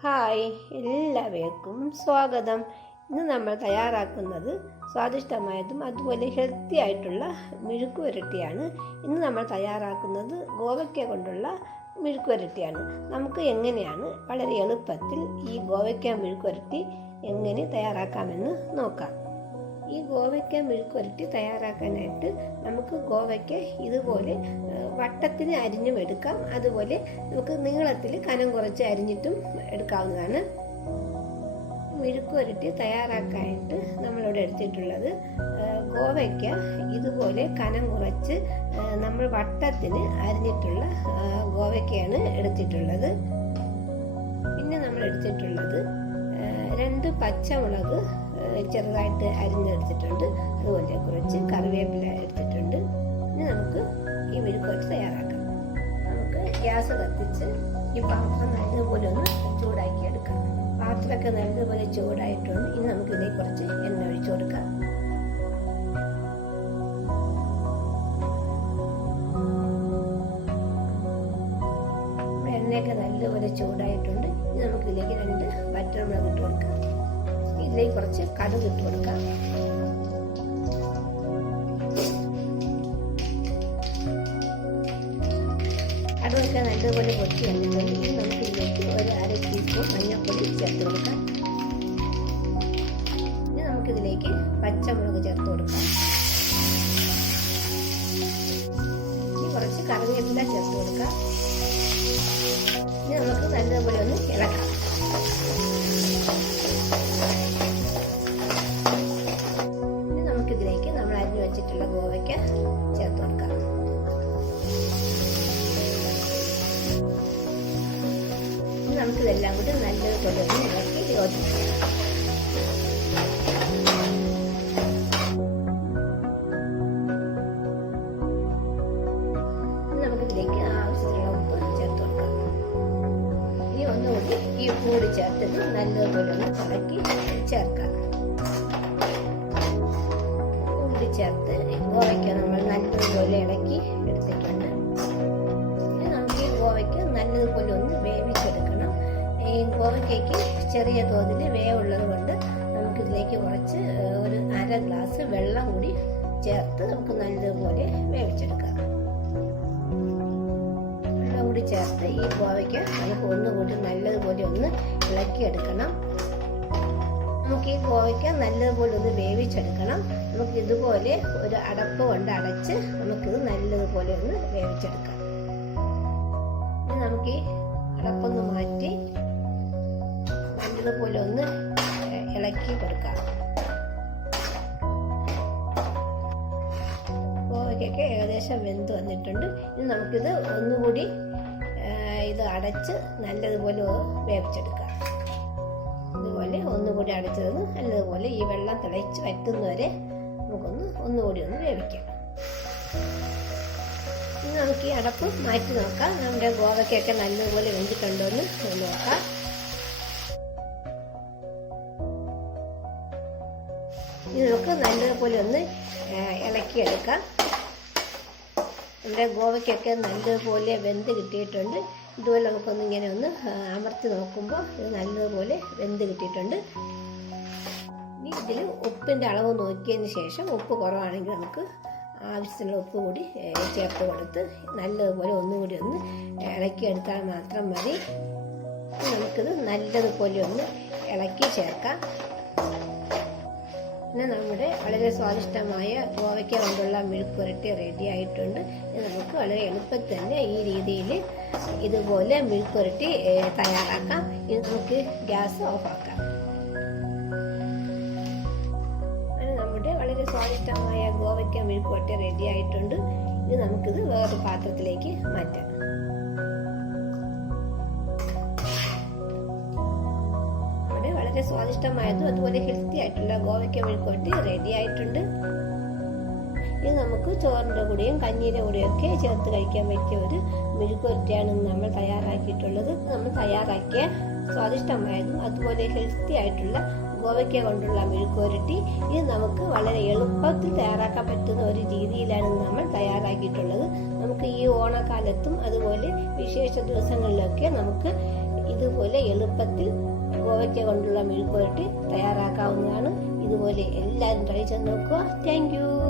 Hi, എല്ലാവർക്കും സ്വാഗതം. ഇന്ന് നമ്മൾ തയ്യാറാക്കുന്നത് സ്വാദിഷ്ടമായതും അതുപോലെ ഹെൽത്തി ആയിട്ടുള്ള മെഴുക്ക് പുരട്ടിയാണ്. ഇന്ന് നമ്മൾ തയ്യാറാക്കുന്നത് ഗോവയ്ക്ക കൊണ്ടുള്ള മെഴുക്ക് പുരട്ടിയാണ്. നമുക്ക് എങ്ങനെയാണ് വളരെ എളുപ്പത്തിൽ ഈ ഗോവയ്ക്ക മെഴുക്ക് പുരട്ടി എങ്ങനെ തയ്യാറാക്കാമെന്ന് നോക്കാം. ഈ ഗോവയ്ക്ക മെഴുക്ക് പുരട്ടി തയ്യാറാക്കാനായിട്ട് നമുക്ക് ഗോവയ്ക്ക ഇതുപോലെ വട്ടത്തിന് അരിഞ്ഞും എടുക്കാം, അതുപോലെ നമുക്ക് നീളത്തിൽ കനം കുറച്ച് അരിഞ്ഞിട്ടും എടുക്കാവുന്നതാണ്. മെഴുക്ക് പുരട്ടി തയ്യാറാക്കാനായിട്ട് നമ്മളിവിടെ എടുത്തിട്ടുള്ളത് ഗോവയ്ക്ക ഇതുപോലെ കനം കുറച്ച് നമ്മൾ വട്ടത്തിന് അരിഞ്ഞിട്ടുള്ള ഗോവയ്ക്കയാണ് എടുത്തിട്ടുള്ളത്. പിന്നെ നമ്മൾ എടുത്തിട്ടുള്ളത് 2 പച്ചമുളക് ചെറുതായിട്ട് അരിഞ്ഞെടുത്തിട്ടുണ്ട്, അതുപോലെ കുറച്ച് കറിവേപ്പില എടുത്തിട്ടുണ്ട്. ഇനി നമുക്ക് ഈ മെഴുക്ക് പുരട്ടി തയ്യാറാക്കാം. നമുക്ക് ഗ്യാസ് കത്തിച്ച് ഈ പാത്രം നല്ലതുപോലെ ഒന്ന് ചൂടാക്കി എടുക്കാം. പാത്രമൊക്കെ നല്ലതുപോലെ ചൂടായിട്ടുണ്ട്. ഇനി നമുക്ക് ഇതിലേക്ക് കുറച്ച് എണ്ണ ഒഴിച്ചു കൊടുക്കാം. എണ്ണയൊക്കെ നല്ലപോലെ ചൂടായിട്ടുണ്ട്. ഇനി നമുക്ക് ഇതിലേക്ക് 2 വറ്റൽമുളക് ഇട്ട് കൊടുക്കാം. ഇതിലേക്ക് കുറച്ച് കടുക് ഇട്ട് കൊടുക്കാം. കടുകൊക്കെ നല്ലപോലെ പൊട്ടി വന്നിട്ടുണ്ട്. ഇനി നമുക്ക് ഇതിലേക്ക് ഒരു 1/2 ടീസ്പൂൺ മഞ്ഞൾപ്പൊടി ചേർത്ത് കൊടുക്കാം. ഇനി നമുക്കിതിലേക്ക് പച്ചമുളക് ചേർത്ത് കൊടുക്കാം. ഇനി കുറച്ച് കറിവേപ്പില ചേർത്ത് കൊടുക്കാം. ഇനി നമുക്ക് നല്ലപോലെ ഒന്ന് ഇളക്കാം. ഇനി നമുക്കിതിലേക്ക് നമ്മൾ അരിഞ്ഞു വെച്ചിട്ടുള്ള ഗോവയ്ക്ക ചേർത്ത് കൊടുക്കാം. ഇനി നമുക്കിതെല്ലാം കൂടി നല്ലതുപോലെ ഒന്ന് ഇളക്കി യോജിപ്പിക്കാം. നമുക്കിതിലേക്ക് ആവശ്യത്തിനുള്ള ഉപ്പ് ചേർത്ത് കൊടുക്കാം. ഇനി ഒന്നുകൂടി ഈ ഉപ്പ് കൂടി ചേർത്തിട്ട് നല്ലതുപോലെ ഒന്ന് ഇളക്കി ചേർക്കാം. ഉപ്പ് ചേർത്ത് ഗോവയ്ക്ക നമ്മൾ നല്ലതുപോലെ ഇളക്കി എടുത്തിട്ടുണ്ട്. ഇനി നമുക്ക് ഈ ഗോവയ്ക്ക നല്ലതുപോലെ ഒന്ന് വേവിച്ചെടുക്കണം. ഈ ഗോവയ്ക്കയ്ക്ക് ചെറിയ തോതിൽ വേവുള്ളത് കൊണ്ട് നമുക്കിതിലേക്ക് കുറച്ച് ഒരു 1/2 ഗ്ലാസ് വെള്ളം കൂടി ചേർത്ത് നമുക്ക് നല്ലതുപോലെ വേവിച്ചെടുക്കാം. വെള്ളം കൂടി ചേർത്ത് ഈ ഗോവയ്ക്ക നമുക്ക് ഒന്നുകൂടി നല്ലതുപോലെ ഒന്ന് ഇളക്കിയെടുക്കണം. നമുക്ക് ഈ ഗോവയ്ക്ക നല്ലതുപോലെ ഒന്ന് വേവിച്ചെടുക്കണം. നമുക്ക് ഇതുപോലെ ഒരു അടപ്പ് കൊണ്ട് അടച്ച് നമുക്കിത് നല്ലതുപോലെ ഒന്ന് വേവിച്ചെടുക്കാം. ഇനി നമുക്ക് ഈ അടപ്പൊന്ന് മാറ്റി നല്ലതുപോലെ ഒന്ന് ഇളക്കി കൊടുക്കാം. ഗോവയ്ക്കൊക്കെ ഏകദേശം വെന്ത് വന്നിട്ടുണ്ട്. ഇനി നമുക്കിത് ഒന്നുകൂടി ഇത് അടച്ച് നല്ലതുപോലെ വേവിച്ചെടുക്കാം. ഇതുപോലെ ഒന്നുകൂടി അടച്ചത് നല്ലതുപോലെ ഈ വെള്ളം തിളച്ച് വറ്റുന്നവരെ ഒന്നുകൂടി ഒന്ന് വേവിക്കാം. ഇനി നമുക്ക് ഈ അടപ്പ് മാറ്റി നോക്കാം. നമ്മുടെ ഗോവയ്ക്കൊക്കെ നല്ലതുപോലെ വെന്തിട്ടുണ്ടോ എന്ന് നോക്കാം. ഇനി നമുക്ക് നല്ലതുപോലെ ഒന്ന് ഇളക്കിയെടുക്കാം. നമ്മുടെ ഗോവയ്ക്കൊക്കെ നല്ലതുപോലെ വെന്ത് കിട്ടിയിട്ടുണ്ട്. ഇതുപോലെ നമുക്കൊന്ന് ഇങ്ങനെ ഒന്ന് അമർത്തി നോക്കുമ്പോൾ ഇത് നല്ലതുപോലെ വെന്ത് കിട്ടിയിട്ടുണ്ട്. ഇനി ഇതിൽ ഉപ്പിൻ്റെ അളവ് നോക്കിയതിന് ശേഷം ഉപ്പ് കുറവാണെങ്കിൽ നമുക്ക് ആവശ്യത്തിനുള്ള ഉപ്പ് കൂടി ചേർത്ത് കൊടുത്ത് നല്ലതുപോലെ ഒന്നുകൂടി ഒന്ന് ഇളക്കിയെടുത്താൽ മാത്രം മതി. നമുക്കിത് നല്ലതുപോലെ ഒന്ന് ഇളക്കി ചേർക്കാം. പിന്നെ നമ്മുടെ വളരെ സ്വാദിഷ്ടമായ ഗോവയ്ക്ക കൊണ്ടുള്ള മെഴുക്ക് പുരട്ടി റെഡി ആയിട്ടുണ്ട്. നമുക്ക് വളരെ എളുപ്പത്തിൽ തന്നെ ഈ രീതിയിൽ ഇതുപോലെ മെഴുക്ക് പുരട്ടി തയ്യാറാക്കാം. ഇനി നമുക്ക് ഗ്യാസ് ഓഫാക്കാം. നമ്മുടെ വളരെ സ്വാദിഷ്ടമായ ഗോവയ്ക്ക മെഴുക്ക് പുരട്ടി റെഡി ആയിട്ടുണ്ട്. ഇനി നമുക്കിത് വേറൊരു പാത്രത്തിലേക്ക് മാറ്റാം. വളരെ സ്വാദിഷ്ടമായതും അതുപോലെ ഹെൽത്തി ആയിട്ടുള്ള ഗോവയ്ക്ക മെഴുക്ക് പുരട്ടി റെഡി ആയിട്ടുണ്ട്. ഇത് നമുക്ക് ചോറിൻ്റെ കൂടെയും കഞ്ഞിയുടെ കൂടെയും ഒക്കെ ചേർത്ത് കഴിക്കാൻ പറ്റിയ ഒരു മെഴുക്ക് പുരട്ടിയാണ് നമ്മൾ തയ്യാറാക്കിയിട്ടുള്ളത്. നമ്മൾ തയ്യാറാക്കിയ സ്വാദിഷ്ടമായതും അതുപോലെ ഹെൽത്തി ആയിട്ടുള്ള ഗോവയ്ക്ക കൊണ്ടുള്ള മെഴുക്ക് പുരട്ടി ഇത് നമുക്ക് വളരെ എളുപ്പത്തിൽ തയ്യാറാക്കാൻ പറ്റുന്ന ഒരു രീതിയിലാണ് നമ്മൾ തയ്യാറാക്കിയിട്ടുള്ളത്. നമുക്ക് ഈ ഓണക്കാലത്തും അതുപോലെ വിശേഷ ദിവസങ്ങളിലൊക്കെ നമുക്ക് ഇതുപോലെ എളുപ്പത്തിൽ കോവയ്ക്ക കൊണ്ടുള്ള മെഴുക്കുവരട്ടി തയ്യാറാക്കാവുന്നതാണ്. ഇതുപോലെ എല്ലാവരും ട്രൈ ചെയ്ത് നോക്കുക. Thank you.